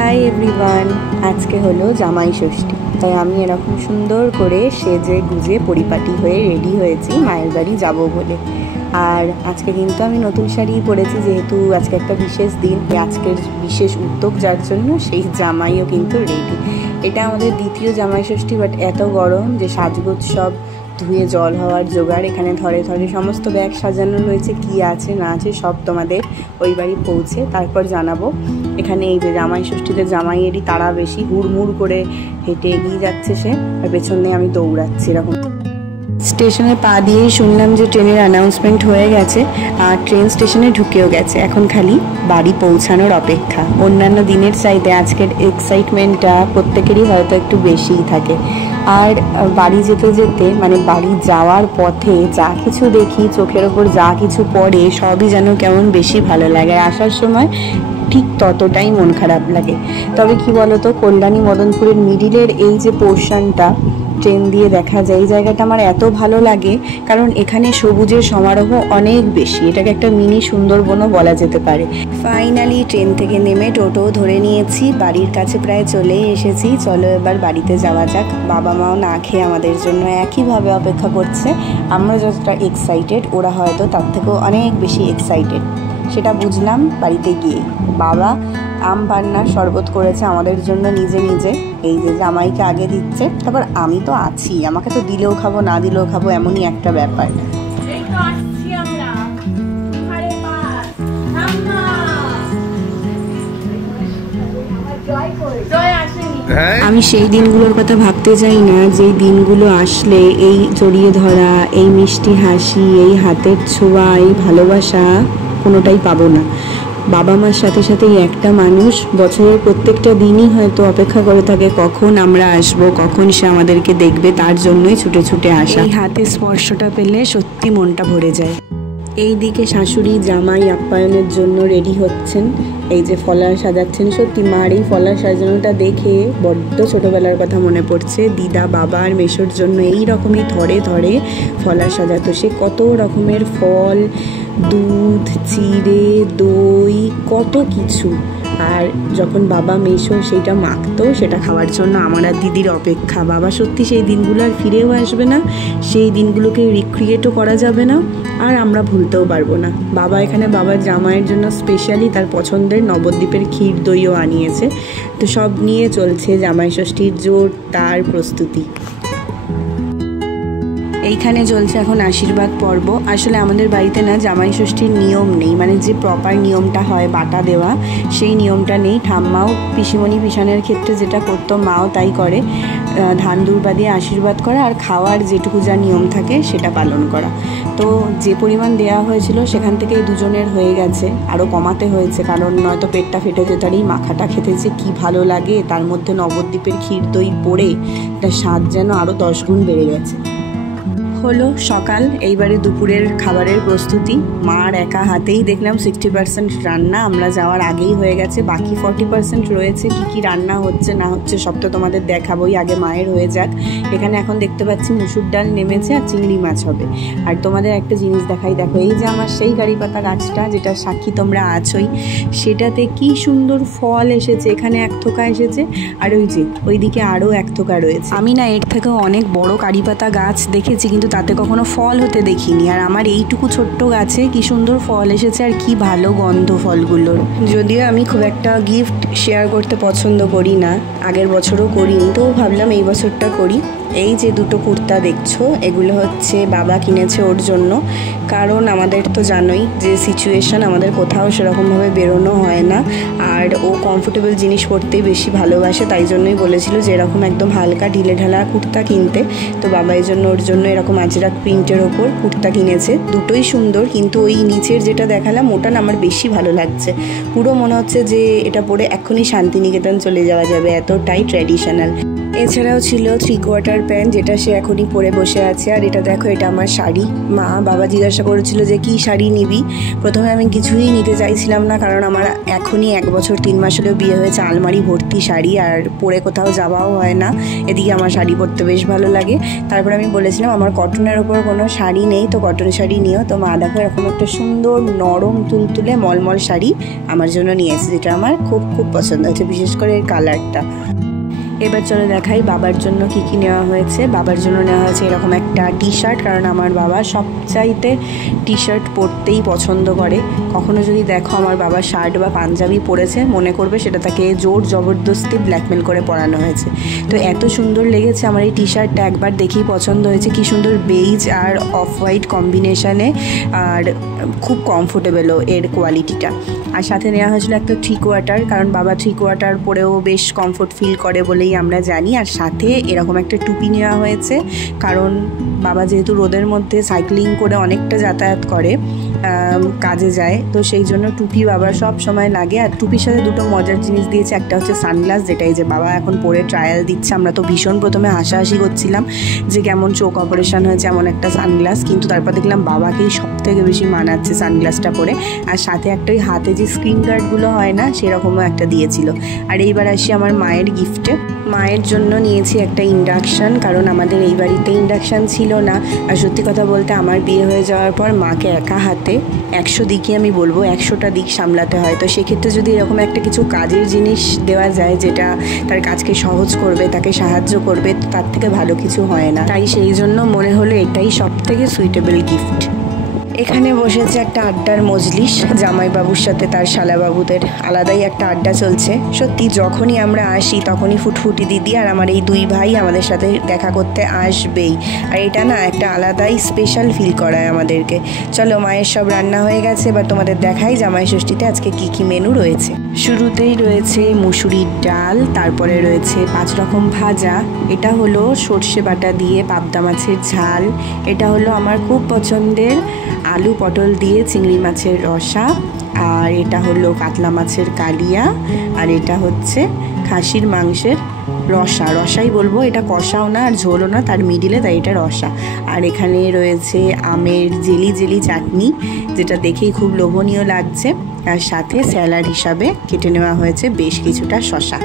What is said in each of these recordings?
Hi everyone, আজকে হলো জামাই ষষ্ঠী। তাই আমি এরকম সুন্দর করে সেজে গুজে পরিপাটি হয়ে রেডি হয়েছি মায়ের বাড়ি যাব বলে। আর আজকে কিন্তু আমি নতুন শাড়ি পরেছি, যেহেতু আজকে একটা বিশেষ দিন। আজকের বিশেষ উদ্যোগ যার জন্য সেই জামাইও কিন্তু রেডি। এটা আমাদের দ্বিতীয় জামাই ষষ্ঠী, বাট এত গরম যে সাজগোজ সব ধুয়ে জল হওয়ার জোগাড়। এখানে ধরে ধরে সমস্ত ব্যাগ সাজানো রয়েছে, কি আছে না আছে সব তোমাদের ওই বাড়ি পৌঁছে তারপর জানাবো। এখানে এই যে জামাই ষষ্ঠীতে জামাইয়েরই তাড়া বেশি, হুড়মুড় করে হেঁটে এগিয়ে যাচ্ছে সে, আর পেছনে আমি দৌড়াচ্ছি এরকম। স্টেশনে পা দিয়েই শুনলাম যে ট্রেনের অ্যানাউন্সমেন্ট হয়ে গেছে, আর ট্রেন স্টেশনে ঢুকেও গেছে। এখন খালি বাড়ি পৌঁছানোর অপেক্ষা। অন্যান্য দিনের চাইতে আজকের এক্সাইটমেন্টটা প্রত্যেকেরই হয়তো একটু বেশিই থাকে। আর বাড়ি যেতে যেতে মানে বাড়ি যাওয়ার পথে যা কিছু দেখি, চোখের ওপর যা কিছু পড়ে, সবই যেন কেমন বেশি ভালো লাগে। আসার সময় ঠিক ততটাই মন খারাপ লাগে। তবে কি বলতো, কল্যাণী মদনপুরের মিডিলের এই যে পোর্শনটা ট্রেন দিয়ে দেখা যায়, এই জায়গাটা আমার এত ভালো লাগে, কারণ এখানে সবুজের সমারোহ অনেক বেশি। এটাকে একটা মিনি সুন্দরবনও বলা যেতে পারে। ফাইনালি ট্রেন থেকে নেমে টোটো ধরে নিয়েছি, বাড়ির কাছে প্রায় চলেই এসেছি। চলো এবার বাড়িতে যাওয়া যাক। বাবা মাও না খেয়ে আমাদের জন্য একইভাবে অপেক্ষা করছে। আমরা যতটা এক্সাইটেড, ওরা হয়তো তার থেকেও অনেক বেশি এক্সাইটেড। সেটা বুঝলাম বাড়িতে গিয়ে। বাবা আম পান্নার শরবত করেছে আমাদের জন্য নিজে নিজে, এই যে জামাইকে আগে দিচ্ছে। তারপর আমি তো আছি, আমাকে তো দিলেও খাবো না দিলেও খাবো, এমনই একটা ব্যাপার। আমি সেই দিনগুলোর কথা ভাবতে চাই না, যেই দিনগুলো আসলে এই জড়িয়ে ধরা, এই মিষ্টি হাসি, এই হাতের ছোঁয়া, এই ভালোবাসা কোনোটাই পাবো না। বাবা মার সাথে সাথে একটা মানুষ বছরের প্রত্যেকটা দিনই হয়তো অপেক্ষা করে থাকে কখন আমরা আসবো, কখন সে আমাদেরকে দেখবে। তার জন্যই ছুটে ছুটে আসা। এই হাতে স্পর্শটা পেলে সত্যি মনটা ভরে যায়। এই দিকে শাশুড়ি জামাই আপ্যায়নের জন্য রেডি হচ্ছেন, এই যে ফলার সাজাচ্ছেন। সত্যি মার এই ফলার সাজানোটা দেখে বড্ড ছোটোবেলার কথা মনে পড়ছে। দিদা বাবা আর মেশোর জন্য এই রকমই ধরে ধরে ফলার সাজাতো। সে কত রকমের ফল, দুধ, চিড়ে, দই, কত কিছু। আর যখন বাবা মেশো সেইটা মাখতো, সেটা খাওয়ার জন্য আমার আর দিদির অপেক্ষা। বাবা সত্যি সেই দিনগুলো আর ফিরেও আসবে না, সেই দিনগুলোকে রিক্রিয়েটও করা যাবে না, আর আমরা ভুলতেও পারবো না। বাবা এখানে বাবার জামাইয়ের জন্য স্পেশালি তার পছন্দের নবদ্বীপের ক্ষীর দইও আনিয়েছে। তো সব নিয়ে চলছে জামাই ষষ্ঠীর জোরদার প্রস্তুতি। এইখানে চলছে এখন আশীর্বাদ পর্ব। আসলে আমাদের বাড়িতে না জামাই ষষ্ঠীর নিয়ম নেই, মানে যে প্রপার নিয়মটা হয় বাটা দেওয়া, সেই নিয়মটা নেই। ঠাম্মাও পিসিমণি পিসানের ক্ষেত্রে যেটা করতো, মাও তাই করে। ধান দুর্বা দিয়ে আশীর্বাদ করা আর খাওয়ার যেটুকু যা নিয়ম থাকে সেটা পালন করা। তো যে পরিমাণ দেওয়া হয়েছিল সেখান থেকে এই দুজনের হয়ে গেছে, আরও কমাতে হয়েছে, কারণ নয়তো পেটটা ফেটে যেত। আর এই মাখাটা খেতে যে কী ভালো লাগে, তার মধ্যে নবদ্বীপের ক্ষীর দই পড়ে তার স্বাদ যেন আরও 10 গুণ বেড়ে গেছে। হলো সকাল, এইবারে দুপুরের খাবারের প্রস্তুতি। মার একা হাতেই দেখলাম 60% রান্না আমরা যাওয়ার আগেই হয়ে গেছে। বাকি 40% রয়েছে। কি কি রান্না হচ্ছে না হচ্ছে সব তো তোমাদের দেখাবোই, আগে মায়ের হয়ে যাক। এখানে এখন দেখতে পাচ্ছি মুসুর ডাল নেমেছে আর চিংড়ি মাছ হবে। আর তোমাদের একটা জিনিস দেখাই, দেখো এই যে আমার সেই কারি পাতা গাছটা, যেটা সাক্ষী তোমরা আছোই, সেটাতে কি সুন্দর ফল এসেছে। এখানে এক থোকা এসেছে, আর ওই যে ওইদিকে আরও এক থোকা রয়েছে। আমি না এর থেকেও অনেক বড় কারি পাতা গাছ দেখেছি, কিন্তু তাতে কখনো ফল হতে দেখিনি। আর আমার এইটুকু ছোট্ট গাছে কি সুন্দর ফল এসেছে, আর কি ভালো গন্ধ ফলগুলোর। যদিও আমি খুব একটা গিফট শেয়ার করতে পছন্দ করি না, আগের বছরও করিনি, তো ভাবলাম এই বছরটা করি। এই যে দুটো কুর্তা দেখছো, এগুলো হচ্ছে বাবা কিনেছে ওর জন্য। কারণ আমাদের তো জানোই যে সিচুয়েশান, আমাদের কোথাও সেরকমভাবে বেরোনো হয় না, আর ও কমফোর্টেবল জিনিস পরতেই বেশি ভালোবাসে। তাই জন্যই বলেছিল যে এরকম একদম হালকা ঢিলে ঢালা কুর্তা কিনতে। তো বাবা এই জন্য ওর জন্য এরকম আজরাক প্রিন্টের ওপর কুর্তা কিনেছে। দুটোই সুন্দর, কিন্তু ওই নিচের যেটা দেখালাম ওটা না আমার বেশি ভালো লাগছে। পুরো মনে হচ্ছে যে এটা পরে এখনই শান্তিনিকেতন চলে যাওয়া যাবে, এতটাই ট্র্যাডিশনাল। এছাড়াও ছিল 3/4 প্যান্ট, যেটা সে এখনই পরে বসে আছে। আর এটা দেখো, এটা আমার শাড়ি। মা বাবা জিজ্ঞাসা করেছিল যে কি শাড়ি নিবি। প্রথমে আমি কিছুই নিতে চাইছিলাম না, কারণ আমার এখনই 1 বছর 3 মাস হলেও বিয়ে হয়েছে, আলমারি ভর্তি শাড়ি, আর পরে কোথাও যাওয়াও হয় না। এদিকে আমার শাড়ি পরতে বেশ ভালো লাগে। তারপর আমি বলেছিলাম আমার কটনের ওপর কোনো শাড়ি নেই, তো কটন শাড়ি নিও। তো মা দেখো এরকম একটা সুন্দর নরম তুলতুলে মলমল শাড়ি আমার জন্য নিয়ে এসেছে, যেটা আমার খুব খুব পছন্দ হয়েছে, বিশেষ করে এর কালারটা। এবার চলো দেখাই বাবার জন্য কি কি নেওয়া হয়েছে। বাবার জন্য নেওয়া হয়েছে এরকম একটা টি শার্ট, কারণ আমার বাবা সবচাইতে টি শার্ট পরতেই পছন্দ করে। কখনো যদি দেখো আমার বাবা শার্ট বা পাঞ্জাবি পরেছে, মনে করবে সেটা তাকে জোর জবরদস্তি ব্ল্যাকমেল করে পরানো হয়েছে। তো এত সুন্দর লেগেছে আমার এই টি শার্টটা, একবার দেখেই পছন্দ হয়েছে। কি সুন্দর বেইজ আর অফ হোয়াইট কম্বিনেশানে, আর খুব কমফোর্টেবলও এর কোয়ালিটিটা। আর সাথে নেওয়া হয়েছিল একটা 3/4, কারণ বাবা 3/4 পরেও বেশ কমফোর্ট ফিল করে বলেই আমরা জানি। আর সাথে এরকম একটা টুপি নেওয়া হয়েছে, কারণ বাবা যেহেতু রোদের মধ্যে সাইক্লিং করে অনেকটা যাতায়াত করে, কাজে যায়, তো সেই জন্য টুপি বাবার সব সময় লাগে। আর টুপির সাথে দুটো মজার জিনিস দিয়েছে, একটা হচ্ছে সানগ্লাস, যেটাই যে বাবা এখন পরে ট্রায়াল দিচ্ছে। আমরা তো ভীষণ প্রথমে হাসাহাসি করছিলাম যে কেমন চোখ অপারেশন হয়েছে এমন একটা সানগ্লাস, কিন্তু তারপর দেখলাম বাবাকেই সব থেকে বেশি মানাচ্ছে সানগ্লাসটা পরে। আর সাথে একটা ওই হাতে যে স্ক্রিন গার্ডগুলো হয় না, সেরকমও একটা দিয়েছিল। আর এইবার আসি আমার মায়ের গিফটে। মায়ের জন্য নিয়েছি একটা ইন্ডাকশান, কারণ আমাদের এই বাড়িতে ইন্ডাকশান ছিল না। আর সত্যি কথা বলতে আমার বিয়ে হয়ে যাওয়ার পর মাকে একা হাতে 100 দিকই আমি বলবো 100টা দিক সামলাতে হয়। তো সেক্ষেত্রে যদি এরকম একটা কিছু কাজের জিনিস দেওয়া যায় যেটা তার কাজকে সহজ করবে, তাকে সাহায্য করবে, তো তার থেকে ভালো কিছু হয় না। তাই সেই জন্য মনে হলো এটাই সব থেকে সুইটেবল গিফট। এখানে বসেছে একটা আড্ডার মজলিস, জামাইবাবুর সাথে তার শালাবাবুদের আলাদাই একটা আড্ডা চলছে। সত্যি যখনই আমরা আসি তখনই ফুটফুটি দিদি আর আমার এই 2 ভাই আমাদের সাথে দেখা করতে আসবেই। আর এটা না একটা আলাদাই স্পেশাল ফিল করায় আমাদেরকে। চলো, মায়ের সব রান্না হয়ে গেছে, এবার তোমাদের দেখাই জামাই ষষ্ঠীতে আজকে কি কি মেনু রয়েছে। শুরুতেই রয়েছে মুসুরির ডাল, তারপরে রয়েছে 5 রকম ভাজা, এটা হলো সর্ষে বাটা দিয়ে পাবদা মাছের ঝাল, এটা হলো আমার খুব পছন্দের আলু পটল দিয়ে চিংড়ি মাছের রসা, আর এটা হলো কাতলা মাছের কালিয়া, আর এটা হচ্ছে খাসির মাংসের রসা। রসাই বলবো, এটা কষাও না আর ঝোলও না, তার মিডিলে, তাই এটা রসা। আর এখানে রয়েছে আমের জেলি জেলি চাটনি, যেটা দেখেই খুব লোভনীয় লাগছে। আর সাথে স্যালাড হিসাবে কেটে নেওয়া হয়েছে বেশ কিছুটা শসা।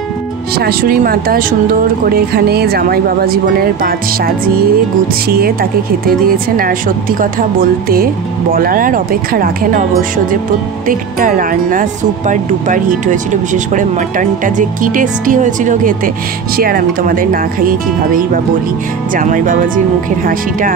শাশুড়ি মাতা সুন্দর করে এখানে জামাই বাবা জীবনের পাত সাজিয়ে গুছিয়ে তাকে খেতে দিয়েছেন। আর সত্যি কথা বলতে বলার আর অপেক্ষা রাখে না অবশ্য, যে প্রত্যেকটা রান্না সুপার ডুপার হিট হয়েছিল। বিশেষ করে মাটনটা যে কি টেস্টি হয়েছিল খেতে, সে আর আমি তোমাদের না খাইয়ে কীভাবেই বা বলি। জামাই বাবাজির মুখের হাসিটা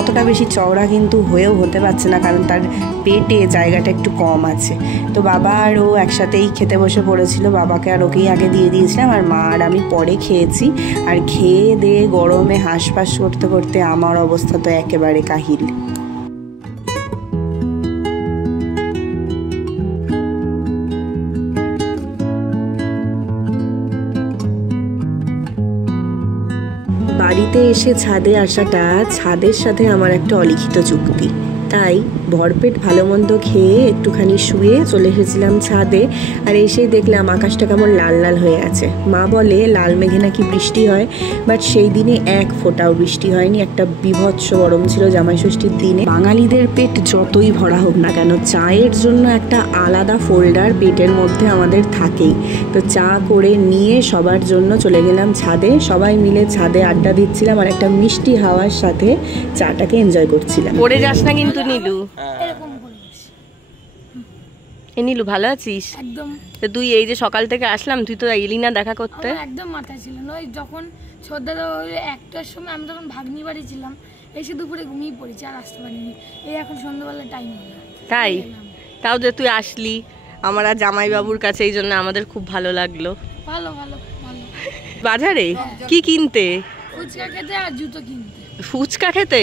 অতটা বেশি চওড়া কিন্তু হয়েও হতে পারছে না, কারণ তার পেটে জায়গাটা একটু কম আছে। তো বাবা আর ও একসাথেই খেতে বসে পড়েছিল, বাবাকে আর ওকেই আগে দিয়ে দিয়েছিলাম, আর মা আর আমি পরে খেয়েছি। আর খেয়ে দিয়ে গরমে হাঁসফাঁস করতে করতে আমার অবস্থা তো একেবারে কাহিল। বাড়িতে এসে ছাদে আসাটা ছাদের সাথে আমার একটা অলিখিত চুক্তি। তাই ভরপেট ভালো মন্দ খেয়ে একটুখানি শুয়ে চলে এসেছিলাম ছাদে। আর এসেই দেখলাম আকাশটা কেমন লাল লাল হয়ে আছে। মা বলে লাল মেঘে নাকি বৃষ্টি হয়, বাট সেই দিনে এক ফোঁটাও বৃষ্টি হয়নি। একটা বীভৎস গরম ছিল জামাই ষষ্ঠীর দিনে। বাঙালিদের পেট যতই ভরা হোক না কেন, চায়ের জন্য একটা আলাদা ফোল্ডার পেটের মধ্যে আমাদের থাকেই। তো চা করে নিয়ে সবার জন্য চলে গেলাম ছাদে। সবাই মিলে ছাদে আড্ডা দিচ্ছিলাম আর একটা মিষ্টি হাওয়ার সাথে চাটাকে এনজয় করছিলাম। পড়ে যাস না কিন্তু নীলু। এরকম করিস। নীলু ভালো আছিস? একদম। তো তুই এই যে সকাল থেকে আসলাম, তুই তো এলি না দেখা করতে? একদম মাথায় ছিল না। ওই যখন ছোটদা ওই 1টার সময় আমি তখন ভাগ্নি বাড়ি ছিলাম, এসে দুপুরে ঘুমিয়ে পড়েছি, আর আসতে পারিনি। এই এখন সন্ধ্যাবেলা টাইম হলো। তাই? তাও যে তুই আসলি আমার আর জামাই বাবুর কাছে, এই জন্য আমাদের খুব ভালো লাগলো। ভালো ভালো ভালো। বাজারে কি কিনতে? ফুচকা খেতে আর জুতো কিনতে। ফুচকা খেতে?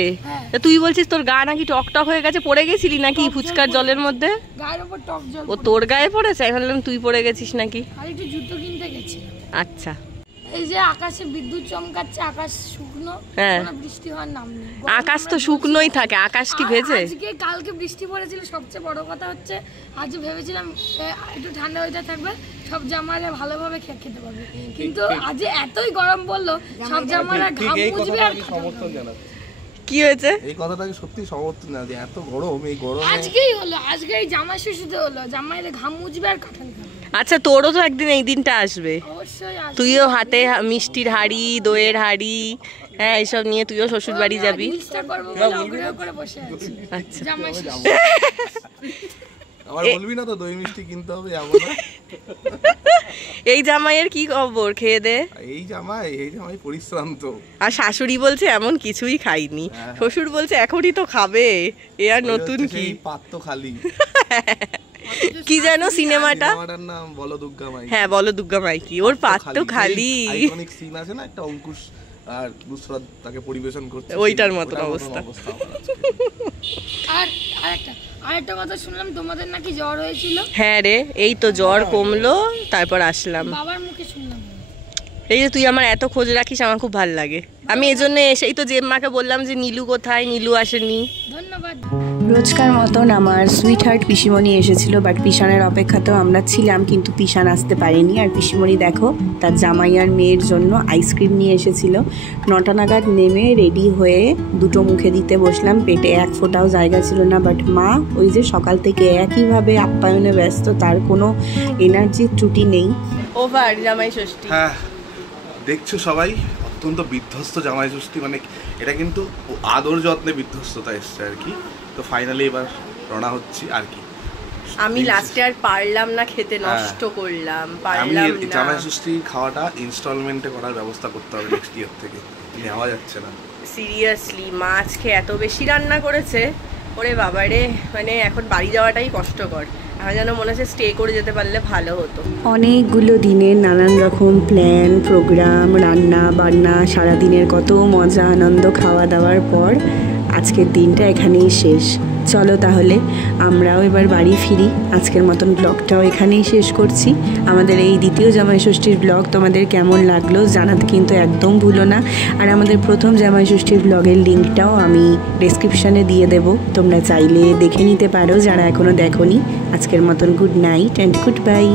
তুই বলছিস তোর গা নাকি টক টক হয়ে গেছে, পড়ে গেছিলি নাকি ফুচকার জলের মধ্যে? গায়ের উপর টক জল। ও তোর গায়ে পড়েছে? আমি ভাবলাম তুই পড়ে গেছিস নাকি। আর একটু জুতো কিনতে গেছিলাম। আচ্ছা, এই যে আকাশে বিদ্যুৎ চমকাচ্ছে, আকাশ শুকনো, কোনো বৃষ্টি হওয়ার নাম নেই। আকাশ তো শুকনোই থাকে, আকাশ কি ভেজে? আজকে কালকে বৃষ্টি পড়েছিল, সবচেয়ে বড় কথা হচ্ছে আজ ভেবেছিলাম একটু ঠান্ডা ওয়েদার থাকবে, সব জামারা ভালোভাবে খেতে পারবে, কিন্তু আজ এতই গরম পড়লো সব জামারা ঘাম মুছবে আর সমর্থন জানাচ্ছে। কি হয়েছে? এই কথাটাকে সত্যি সমর্থন না যে এত গরম, এই গরমে আজকেই হলো, আজকে এই জামাই ষষ্ঠীতে হলো, জামাইরা ঘাম মুছবে আর কাঁঠাল খাবে। আচ্ছা তোরও তো একদিন এই দিনটা আসবে, অবশ্যই আসবে। তুইও হাতে মিষ্টির হাড়ি, দইয়ের হাড়ি, হ্যাঁ এইসব নিয়ে তুইও শ্বশুর বাড়ি যাবি। রিলসটা করব বলে আগ্রহ করে বসে আছি। আচ্ছা জামাই আবার বলবি না তো দই মিষ্টি কিনতে হবে যাবো না। এই জামাইয়ের কি খবর, খেয়ে দে? এই জামাই পরিশ্রান্ত। আর শাশুড়ি বলছে এমন কিছুই খাইনি, শ্বশুর বলছে এখনই তো খাবে, এ আর নতুন কি? পাত্র খালি। কি যেন সিনেমাটা? সিনেমাটার নাম বলো দুর্গা মাই। হ্যাঁ বলো দুর্গা মাইকি, ওর পাত্র খালি। আইকনিক সিন আছে না একটা, অঙ্কুশ আর নুসরাত তাকে পরিবেশন করছে, ওইটার মতন অবস্থা। আর আরেকটা কথা শুনলাম তোমাদের নাকি জ্বর হয়েছিল। হ্যাঁ রে, এই তো জ্বর কমলো, তারপর আসলাম। বাবার মুখে শুনলাম। এই যে তুই আমার এত খোঁজ রাখিস, আমার খুব ভালো লাগে। আমি এজন্য এসেই তো জেম্মাকে বললাম যে নীলু কোথায়, নীলু আসেনি। ধন্যবাদ। রোজকার মতন আমার সুইট হার্ট পিসিমণি এসেছিল, বাট পিসানের অপেক্ষাতেও আমরা ছিলাম, কিন্তু পিসান আসতে পারেনি। আর পিসিমণি দেখো তার জামাই আর মেয়ের জন্য আইসক্রিম নিয়ে এসেছিল। 9টা নাগাদ নেমে রেডি হয়ে দুটো মুখে দিতে বসলাম, পেটে এক ফোঁটাও জায়গা ছিল না। বাট মা ওই যে সকাল থেকে একইভাবে আপ্যায়নে ব্যস্ত, তার কোনো এনার্জির ত্রুটি নেই। ওভার জামাই ষষ্ঠী। হ্যাঁ দেখছো সবাই অত্যন্ত বিধ্বস্ত জামাই ষষ্ঠী, মানে এটা কিন্তু আদর যত্নে বিধ্বস্ততা এসছে আর কি। তো ফাইনালি এবার রওনা হচ্ছি আর কি। আমি লাস্টে আর পারলাম না খেতে, নষ্ট করলাম, আমি পারলাম না। জামাই ষষ্ঠী খাওয়াটা ইনস্টলমেন্টে করার ব্যবস্থা করতে হবে নেক্সট ইয়ার থেকে, নেওয়া যাচ্ছে না সিরিয়াসলি। মা আজকে এত বেশি রান্না করেছে, ওরে বাবারে, মানে এখন বাড়ি যাওয়াটাই কষ্টকর। এখন যেন মনে হচ্ছে স্টে করে যেতে পারলে ভালো হতো। অনেকগুলো দিনের নানান রকম প্ল্যান, প্রোগ্রাম, রান্না বান্না, সারাদিনের কত মজা আনন্দ খাওয়া দাওয়ার পর আজকের দিনটা এখানেই শেষ। চলো তাহলে আমরাও এবার বাড়ি ফিরি। আজকের মতন ব্লগটাও এখানেই শেষ করছি। আমাদের এই দ্বিতীয় জামাই ষষ্ঠীর ব্লগ তোমাদের কেমন লাগলো জানাতে কিন্তু একদম ভুলো না। আর আমাদের প্রথম জামাই ষষ্ঠীর ব্লগের লিঙ্কটাও আমি ডেসক্রিপশানে দিয়ে দেব, তোমরা চাইলে দেখে নিতে পারো যারা এখনও দেখোনি। আজকের মতন good night and good bye.